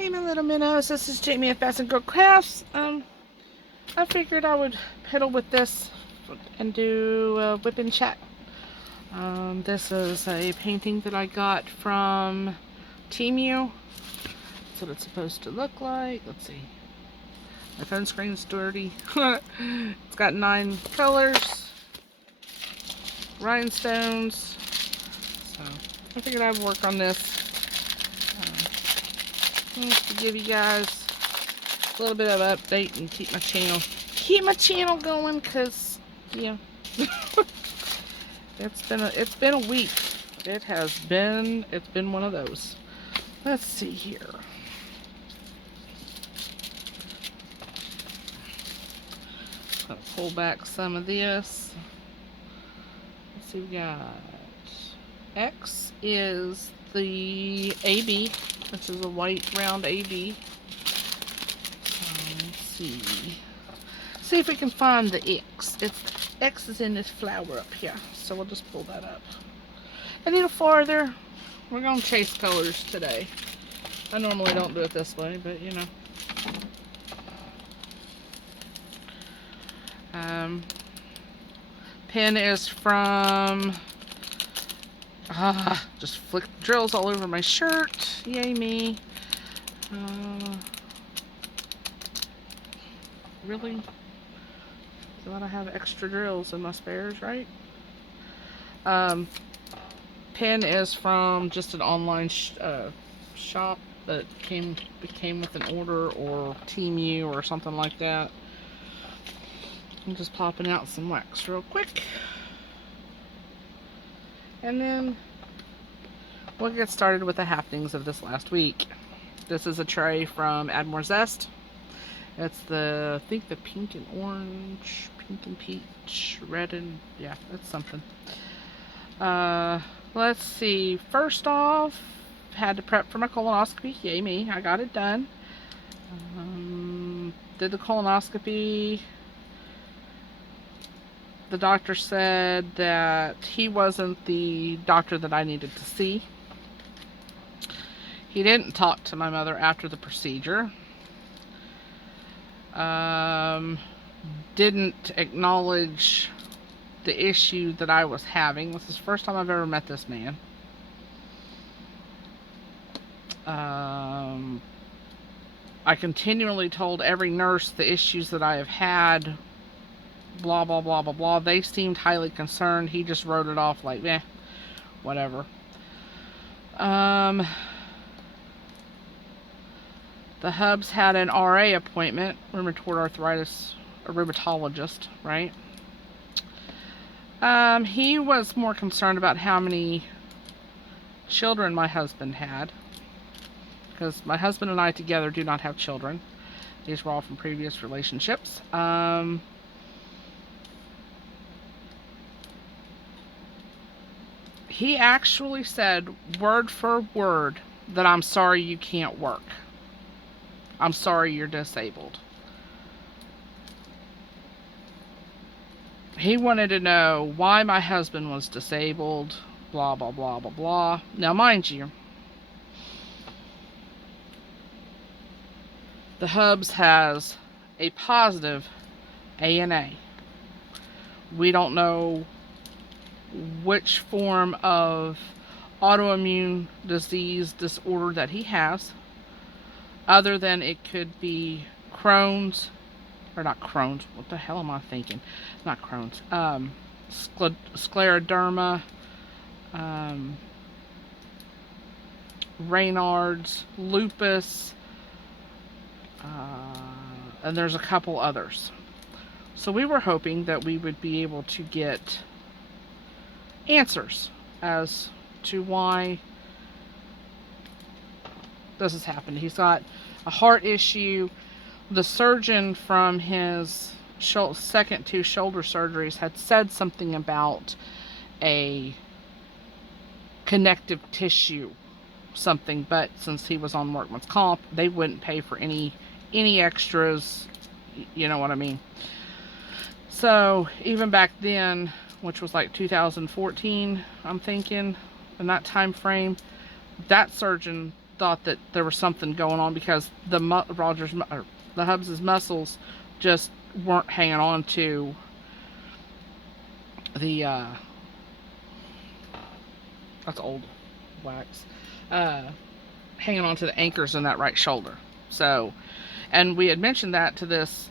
Hey my little minnows, this is Jamie at Bass and Girl Crafts. I figured I would piddle with this and do a whip and chat. This is a painting that I got from Temu. That's what it's supposed to look like. Let's see. My phone screen's dirty. It's got 9 colors, rhinestones. So I figured I would work on this to give you guys a little bit of an update and keep my channel going, because yeah. it's been a week. It's been one of those. Let's see here. I'll pull back some of this. Let's see, we got X is the AB, which is a white round AB. Let's see if we can find the X. X is in this flower up here, so we'll just pull that up. A little farther. We're gonna chase colors today. I normally don't do it this way, but you know. Pen is from just flick drills all over my shirt. Yay me. Really? Glad I have extra drills in my spares, right? Pen is from just an online shop that came with an order, or Temu or something like that. I'm just popping out some wax real quick, and then we'll get started with the happenings of this last week. This is a tray from Add More Zest. It's I think the pink and orange, pink and peach, red and, yeah, that's something. Let's see. First off, had to prep for my colonoscopy. Yay me, I got it done. Did the colonoscopy. The doctor said that he wasn't the doctor that I needed to see. He didn't talk to my mother after the procedure. Didn't acknowledge the issue that I was having. This is the first time I've ever met this man. I continually told every nurse the issues that I have had, blah blah blah blah blah. They seemed highly concerned. He just wrote it off like, eh, whatever. The Hubs had an RA appointment, rheumatoid arthritis, a rheumatologist, right? He was more concerned about how many children my husband had, because my husband and I together do not have children. These were all from previous relationships. He actually said word for word that I'm sorry you can't work. I'm sorry you're disabled. He wanted to know why my husband was disabled, blah, blah, blah, blah, blah. Now, mind you, the Hubs has a positive ANA. We don't know which form of autoimmune disorder that he has, other than it could be Crohn's, or not Crohn's, what the hell am I thinking? Not Crohn's, scleroderma, Raynaud's, lupus, and there's a couple others. So we were hoping that we would be able to get answers as to why this has happened. He's got a heart issue. The surgeon from his second 2 shoulder surgeries had said something about a connective tissue something, but since he was on workman's comp, they wouldn't pay for any extras, you know what I mean. So even back then, which was like 2014, I'm thinking, in that time frame, that surgeon thought that there was something going on because the the Hubs's muscles just weren't hanging on to the that's old wax, hanging on to the anchors in that right shoulder. So, and we had mentioned that to this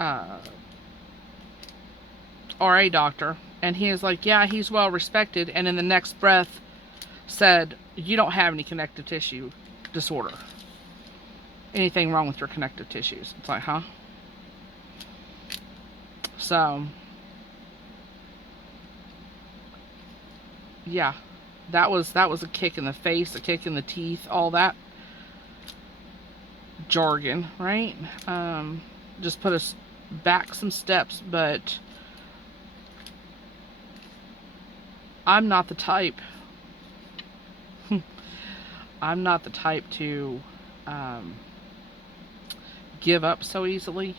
RA doctor, and he is like, yeah, he's well respected, and in the next breath said, you don't have any connective tissue disorder. Anything wrong with your connective tissues? It's like, huh? So, yeah, that was a kick in the face, a kick in the teeth, all that jargon, right? Just put us back some steps, but I'm not the type. I'm not the type to give up so easily.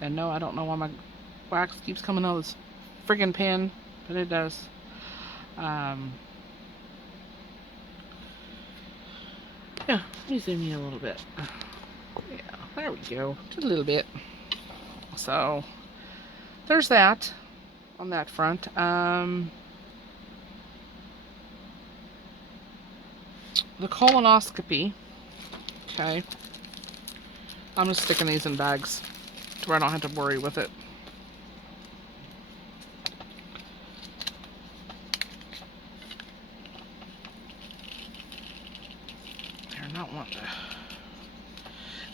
And no, I don't know why my wax keeps coming out of this friggin' pen, but it does. Yeah, let me zoom in a little bit. Yeah, there we go. Just a little bit. So, there's that on that front. The colonoscopy. Okay. I'm just sticking these in bags to where I don't have to worry with it. They're not wanting to.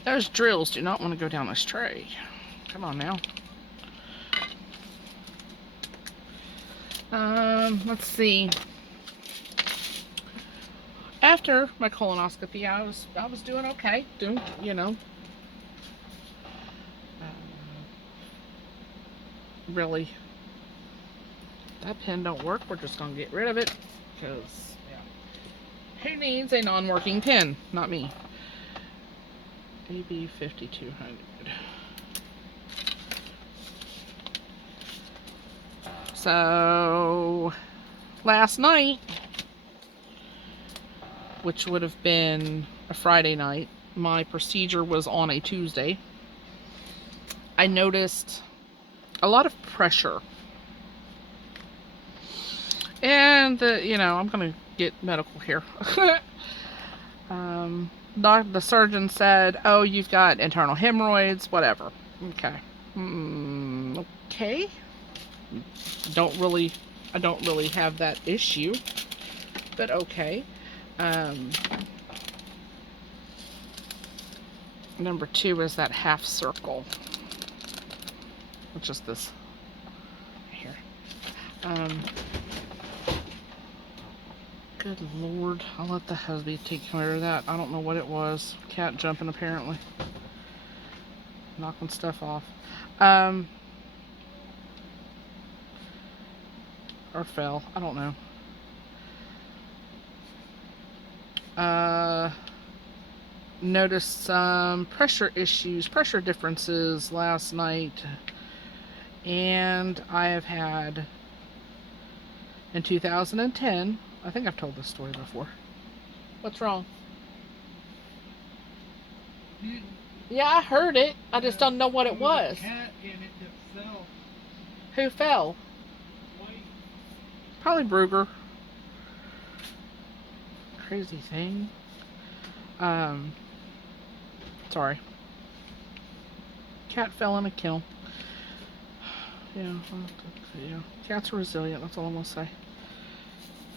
Those drills do not want to go down this tray. Come on now. Let's see. After my colonoscopy, I was doing okay. Doing, you know. Really, that pen don't work. We're just gonna get rid of it because, yeah. Who needs a non-working pen? Not me. AB 5200. So last night, which would have been a Friday night, my procedure was on a Tuesday. I noticed a lot of pressure. And, you know, I'm going to get medical here. The surgeon said, oh, you've got internal hemorrhoids, whatever. Okay. Okay. I don't really have that issue, but okay. Number 2 is that half circle, which is this here. Good Lord, I'll let the husband take care of that. I don't know what it was. Cat jumping apparently. Knocking stuff off. Or fell. I don't know. Noticed some pressure differences last night. And I have had, in 2010, I think I've told this story before. What's wrong? Yeah, I heard it. I just don't know what it was. There was a cat in it that fell. Who fell? White. Probably Bruger. Crazy thing. Sorry. Cat fell in a kiln. Yeah, cats are resilient. That's all I'm gonna say.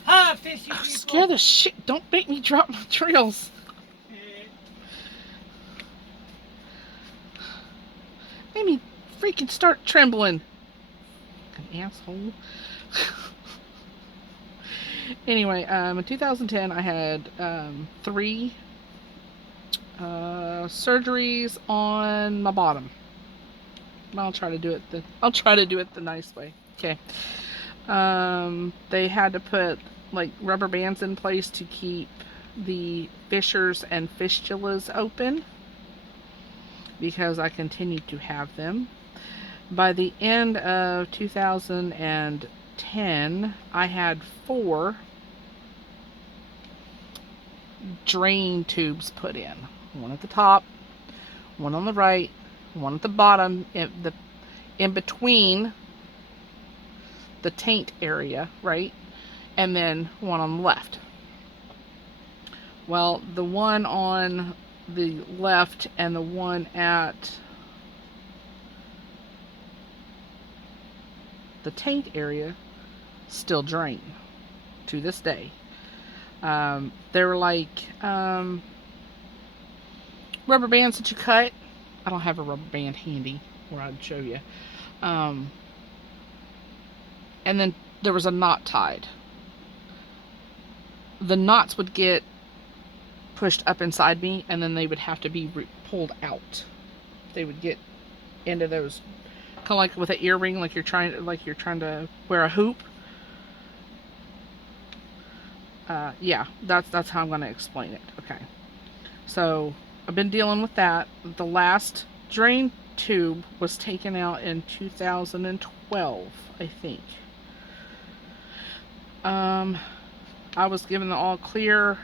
Hi, fishy people. Scare the shit. Don't make me drop my trails. Made me freaking start trembling. An asshole. Anyway, in 2010, I had 3 surgeries on my bottom. I'll try to do it the nice way. Okay. They had to put like rubber bands in place to keep the fissures and fistulas open because I continued to have them. By the end of 2010, I had 4 drain tubes put in. One at the top, one on the right, one at the bottom, in between the taint area, right? And then one on the left. Well, the one on the left and the one at the taint area still drain to this day. They were like rubber bands that you cut. I don't have a rubber band handy where I'd show you. And then there was a knot tied. The knots would get pushed up inside me, and then they would have to be pulled out. They would get into those, kind of like with an earring, like you're trying to wear a hoop. Yeah, that's how I'm going to explain it. Okay, so I've been dealing with that. The last drain tube was taken out in 2012, I think. I was given the all clear.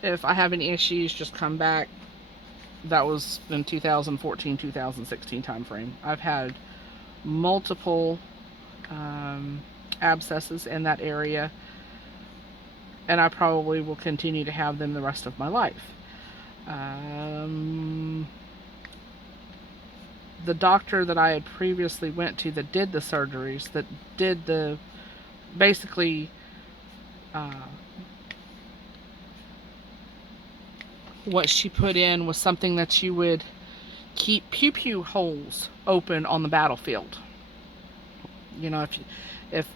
If I have any issues, just come back. That was in 2014, 2016 time frame. I've had multiple abscesses in that area, and I probably will continue to have them the rest of my life. The doctor that I had previously went to that did the surgeries, that did the basically what she put in was something that you would keep pew-pew holes open on the battlefield. You know, if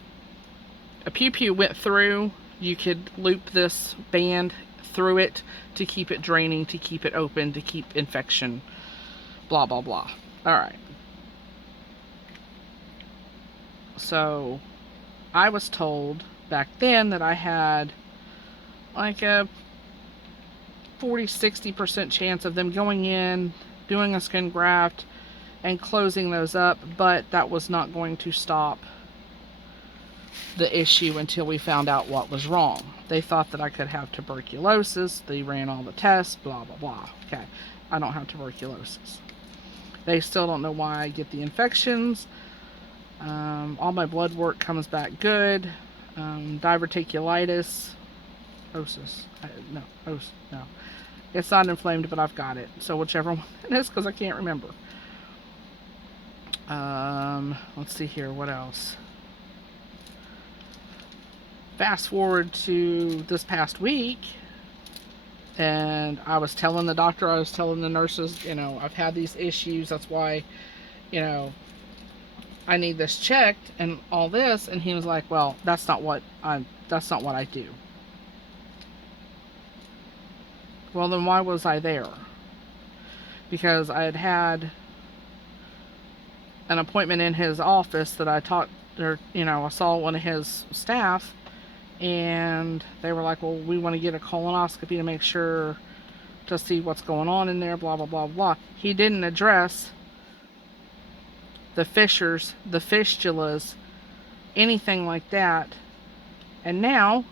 a pew-pew went through, you could loop this band through it to keep it draining, to keep it open, to keep infection, blah, blah, blah. All right. So I was told back then that I had like a 40-60% chance of them going in, doing a skin graft, and closing those up, but that was not going to stop the issue until we found out what was wrong. They thought that I could have tuberculosis. They ran all the tests, blah, blah, blah. Okay, I don't have tuberculosis. They still don't know why I get the infections. All my blood work comes back good. Diverticulitis. No. It's not inflamed, but I've got it. So whichever one it is, because I can't remember. Let's see here. What else? Fast forward to this past week, and I was telling the doctor, I was telling the nurses, you know, I've had these issues. That's why, you know, I need this checked and all this. And he was like, well, that's not what I do. Well, then why was I there? Because I had an appointment in his office that I saw one of his staff, and they were like, well, we want to get a colonoscopy to make sure, to see what's going on in there, blah, blah, blah, blah. He didn't address the fissures, the fistulas, anything like that. And now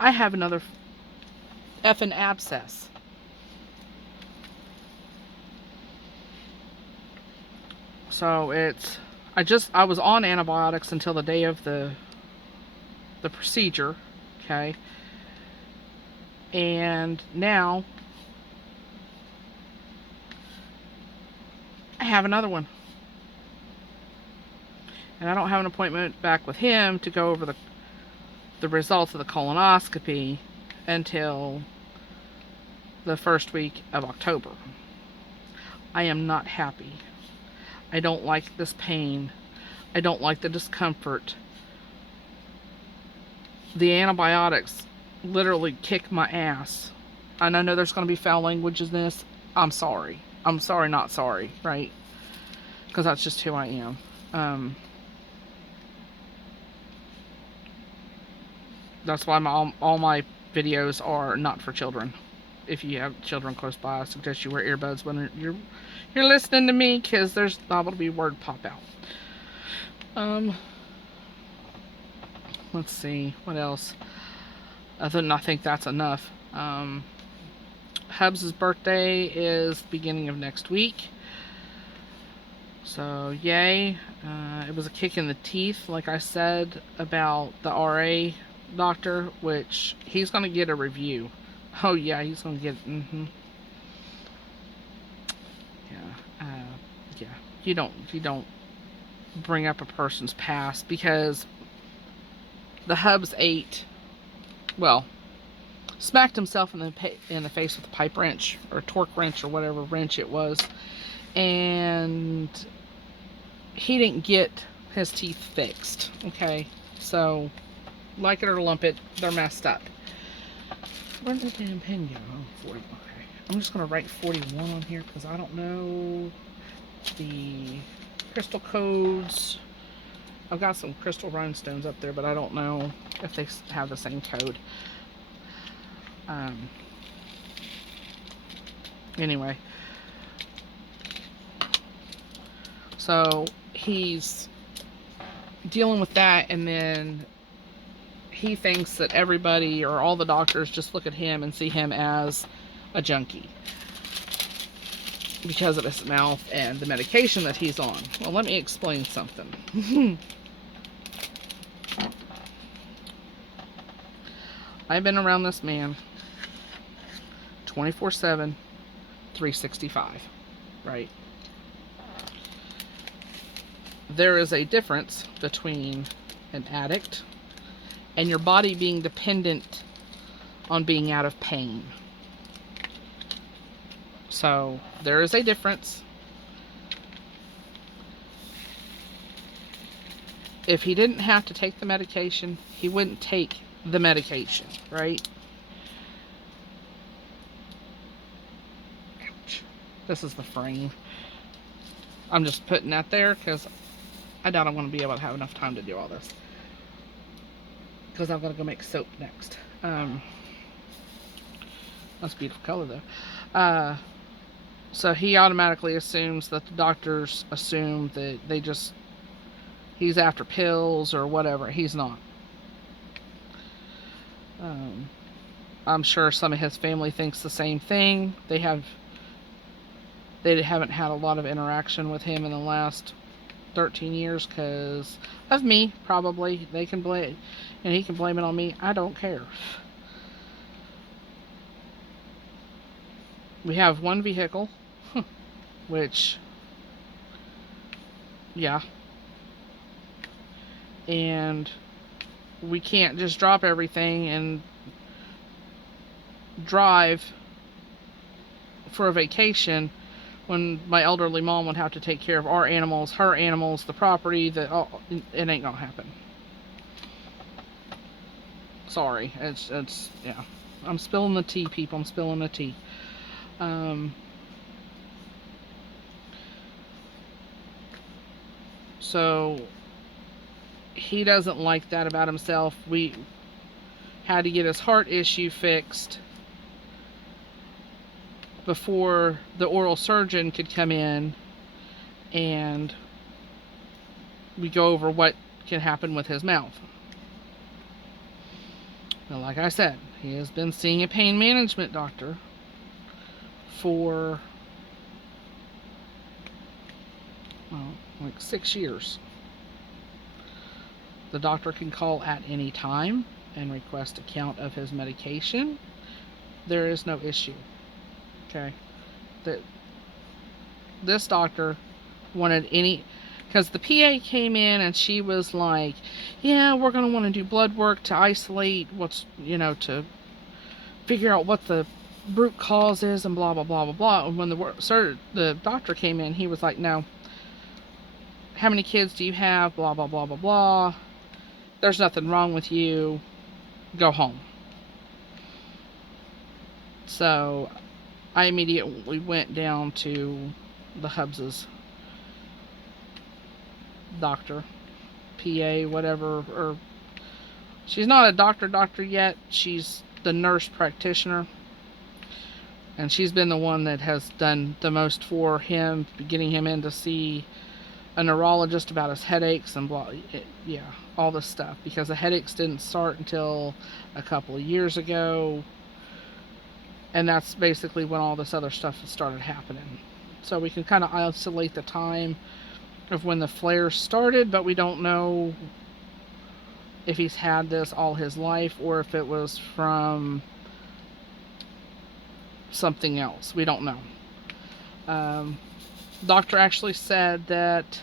I have another effing abscess. So I was on antibiotics until the day of the procedure, okay? And now I have another one. And I don't have an appointment back with him to go over the results of the colonoscopy until the first week of October. I am not happy. I don't like this pain. I don't like the discomfort. The antibiotics literally kick my ass. And I know there's going to be foul language in this. I'm sorry. I'm sorry, not sorry, right? Because that's just who I am. That's why all my videos are not for children. If you have children close by, I suggest you wear earbuds when you're listening to me, because there's liable to be word pop out. Let's see what else. Other than I think that's enough. Hubs' birthday is beginning of next week. So, yay. It was a kick in the teeth, like I said, about the RA doctor, which he's going to get a review. Oh, yeah, he's going to get. Yeah. Yeah. You don't bring up a person's past because the Hubs smacked himself in the face with a pipe wrench or torque wrench or whatever wrench it was, and he didn't get his teeth fixed. Okay, so like it or lump it, they're messed up. Where did the damn pen go? Oh, 40. Okay, I'm just gonna write 41 on here because I don't know the crystal codes. I've got some crystal rhinestones up there, but I don't know if they have the same code. Anyway, so he's dealing with that, and then he thinks that everybody or all the doctors just look at him and see him as a junkie because of his mouth and the medication that he's on. Well, let me explain something. I've been around this man 24/7, 365, right? There is a difference between an addict and your body being dependent on being out of pain. So there is a difference. If he didn't have to take the medication, he wouldn't take the medication, right? Ouch. This is the frame. I'm just putting that there because I doubt I'm going to be able to have enough time to do all this. Because I'm going to go make soap next. That's a beautiful color though. So he automatically assumes that the doctors assume that he's after pills or whatever. He's not. I'm sure some of his family thinks the same thing. They haven't had a lot of interaction with him in the last 13 years because of me, probably. They can blame, and he can blame it on me. I don't care. We have one vehicle, which, yeah. And we can't just drop everything and drive for a vacation when my elderly mom would have to take care of our animals, her animals, the property. It ain't gonna happen. Sorry, it's yeah. I'm spilling the tea, people. I'm spilling the tea. So he doesn't like that about himself. We had to get his heart issue fixed before the oral surgeon could come in and we go over what can happen with his mouth. Now, like I said, he has been seeing a pain management doctor for like 6 years. The doctor can call at any time and request a count of his medication. There is no issue. Okay, this doctor wanted because the PA came in and she was like, yeah, we're going to want to do blood work to isolate to figure out what the root cause is and blah blah blah blah blah. And when the doctor came in, he was like, no, how many kids do you have, blah blah blah blah blah, there's nothing wrong with you, go home. So I immediately went down to the Hubs's doctor, PA, whatever, or she's not a doctor yet. She's the nurse practitioner, and she's been the one that has done the most for him, getting him in to see a neurologist about his headaches and blah. Yeah, all this stuff, because the headaches didn't start until a couple of years ago, and that's basically when all this other stuff started happening. So we can kind of isolate the time of when the flares started, but we don't know if he's had this all his life or if it was from something else. We don't know. Doctor actually said that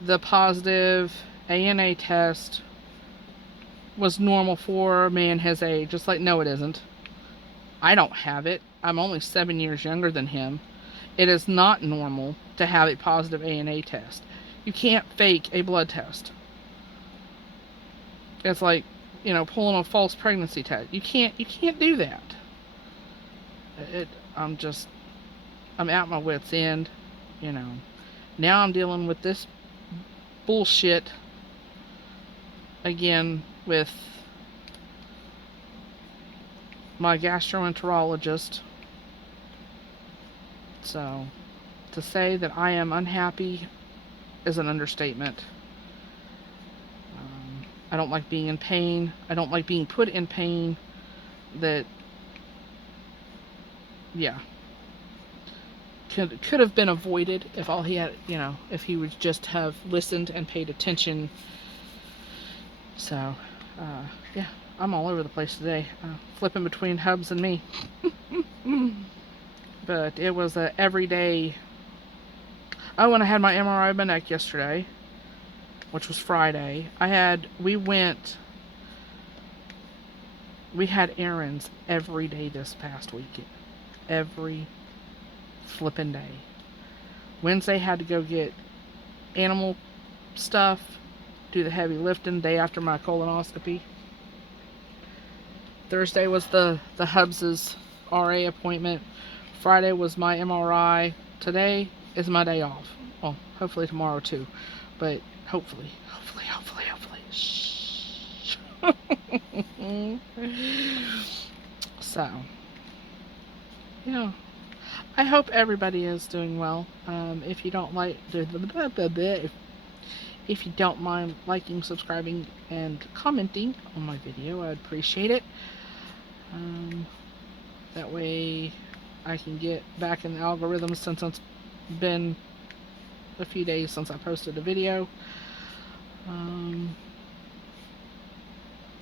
the positive ANA test was normal for a man his age. It's like, no, it isn't. I don't have it. I'm only 7 years younger than him. It is not normal to have a positive ANA test. You can't fake a blood test. It's like, pulling a false pregnancy test. You can't do that. I'm at my wit's end, Now I'm dealing with this bullshit again with my gastroenterologist. So, to say that I am unhappy is an understatement. I don't like being in pain. I don't like being put in pain. Yeah, could have been avoided if all he had, if he would just have listened and paid attention. So, yeah, I'm all over the place today, flipping between Hubs and me. But it was a everyday. Oh, and I had my MRI of my neck yesterday, which was Friday. We had errands every day this past weekend. Every flippin' day. Wednesday had to go get animal stuff, do the heavy lifting day after my colonoscopy. Thursday was the Hubs's RA appointment. Friday was my MRI. Today is my day off. Well, hopefully tomorrow too. But hopefully. Shh. So, I hope everybody is doing well. If you don't like, if you don't mind liking, subscribing, and commenting on my video, I'd appreciate it. That way I can get back in the algorithm, since it's been a few days since I posted a video.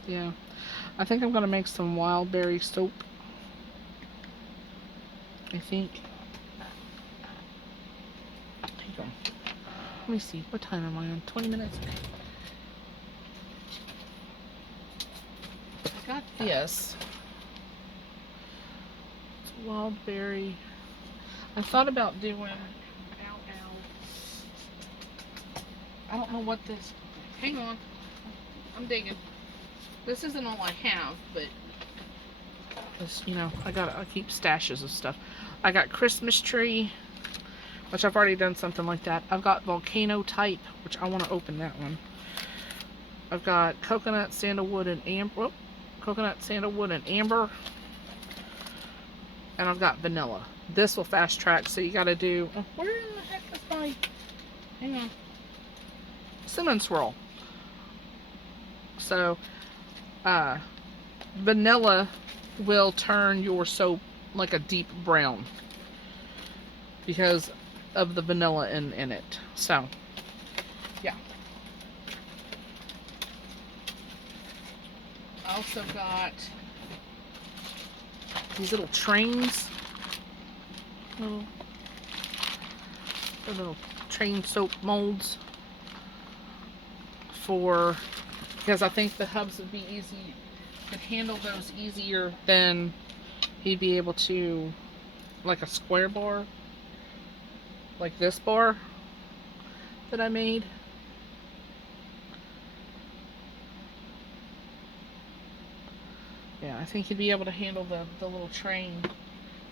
Yeah, I think I'm gonna make some wild berry soap. I think. Hang on. Let me see. What time am I on? 20 minutes? Okay. I got this. It's wild berry. I thought about doing. I don't know what this. Hang on. I'm digging. This isn't all I have, but. Because, I keep stashes of stuff. I got Christmas tree, which I've already done something like that. I've got volcano type, which I want to open that one. I've got coconut, sandalwood, and amber. And I've got vanilla. This will fast track, so you got to do. Where in the heck is my? Hang on. Cinnamon swirl. So, vanilla will turn your soap like a deep brown because of the vanilla in it. So, yeah. I also got these little trains. Little train soap molds because I think the Hubs would be could handle those easier than he'd be able to, like a square bar, like this bar that I made. Yeah, I think he'd be able to handle the little train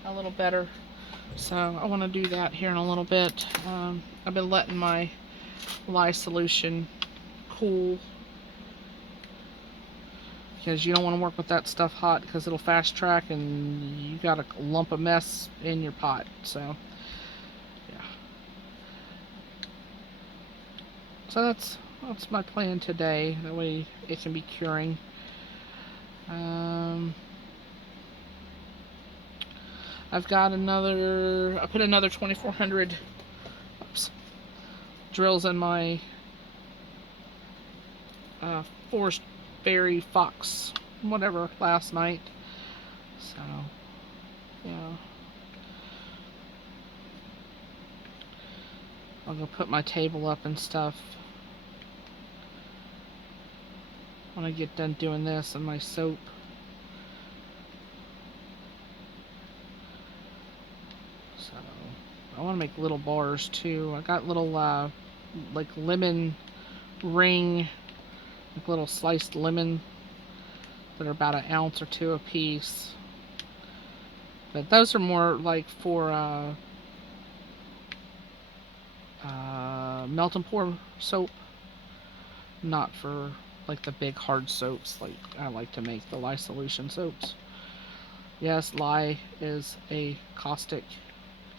a little better. So I want to do that here in a little bit. I've been letting my lye solution cool, because you don't want to work with that stuff hot, because it'll fast track and you got a lump of mess in your pot. So yeah, so that's my plan today. That way it can be curing. I've got another. I put another 2400 drills in my forest berry fox whatever last night. So yeah, I'm gonna put my table up and stuff when I get done doing this and my soap. So I want to make little bars too. I got little like lemon ring, like little sliced lemon that are about an ounce or two a piece. But those are more like for melt and pour soap, not for like the big hard soaps like I like to make, the lye solution soaps. Yes, lye is a caustic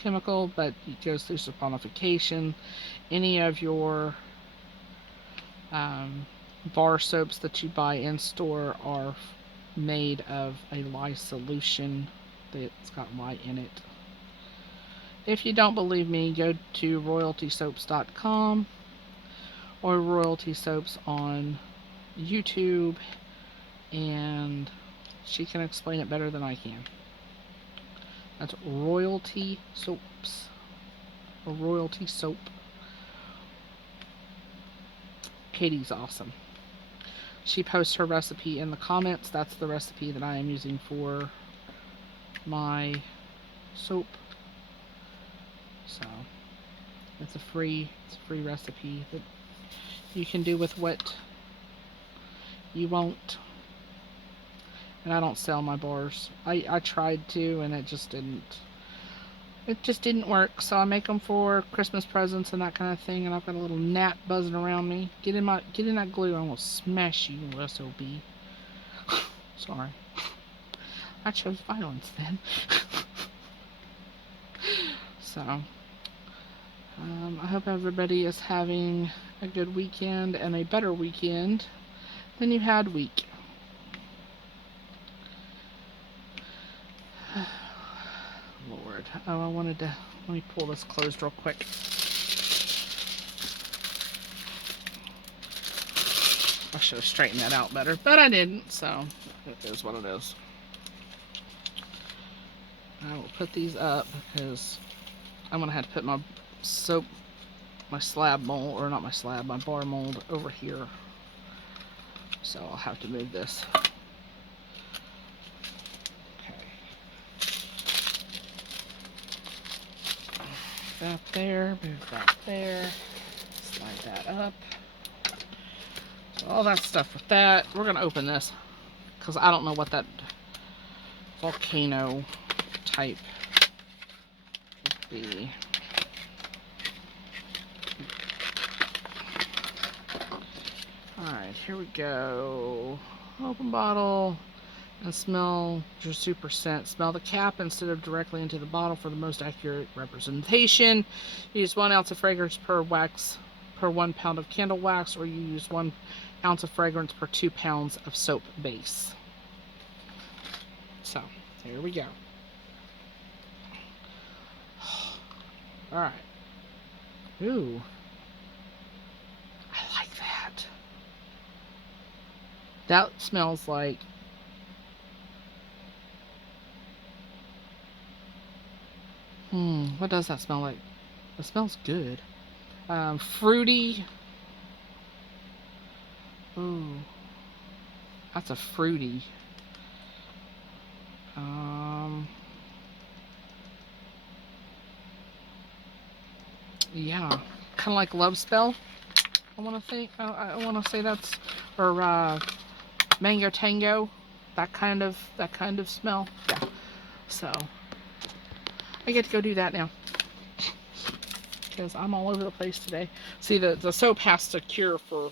chemical, but it goes through saponification. Any of your bar soaps that you buy in store are made of a lye solution that's got lye in it. If you don't believe me, go to royaltysoaps.com or Royalty Soaps on YouTube, and she can explain it better than I can. That's Royalty Soaps, or Royalty Soap. Katie's awesome. She posts her recipe in the comments. That's the recipe that I am using for my soap. So it's a free recipe that you can do with what you want. And I don't sell my bars. I tried to, and it just didn't work. So I make them for Christmas presents and that kind of thing. And I've got a little gnat buzzing around me. Get in that glue. I'm gonna smash you, SOB. Sorry. I chose violence then. So I hope everybody is having a good weekend and a better weekend than you had week. Lord. Oh, I wanted to... Let me pull this closed real quick. I should have straightened that out better, but I didn't, so it is what it is. I will put these up because I'm going to have to put my soap, my slab mold, or not my slab, my bar mold over here. So I'll have to move this. That there, move that there, slide that up. So all that stuff with that. We're gonna open this because I don't know what that volcano type would be. Alright, here we go. Open bottle and smell your super scent. Smell the cap instead of directly into the bottle for the most accurate representation. Use 1 ounce of fragrance per 1 pound of candle wax, or you use 1 ounce of fragrance per 2 pounds of soap base. So, here we go. Alright. Ooh. I like that. That smells like... what does that smell like? It smells good. Fruity. Ooh. That's a fruity. Yeah. Kind of like Love Spell. I want to say that's, or Mango Tango. That kind of smell. Yeah. So I get to go do that now because I'm all over the place today. See, the soap has to cure for,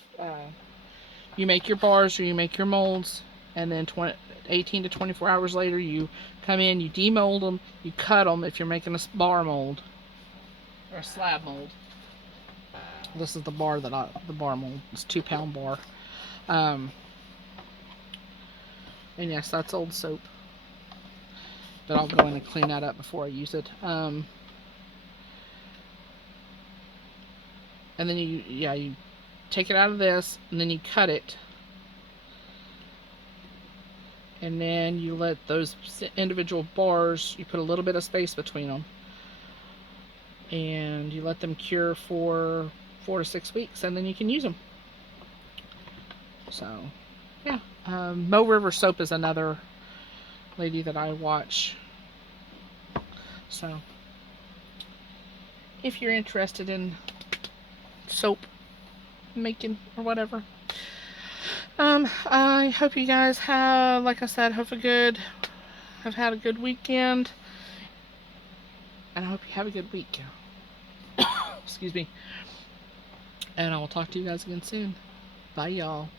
you make your bars or you make your molds, and then 18 to 24 hours later you come in, you demold them, you cut them if you're making a bar mold or a slab mold. This is the bar the bar mold. It's 2-pound bar. And yes, that's old soap. But I'll go in and clean that up before I use it. And then you take it out of this, and then you cut it. And then you let those individual bars, you put a little bit of space between them. And you let them cure for 4 to 6 weeks, and then you can use them. So, yeah. Mo River Soap is another lady that I watch. So, if you're interested in soap making or whatever, I hope you guys have, like I said, have had a good weekend, and I hope you have a good week. Excuse me. And I will talk to you guys again soon. Bye, y'all.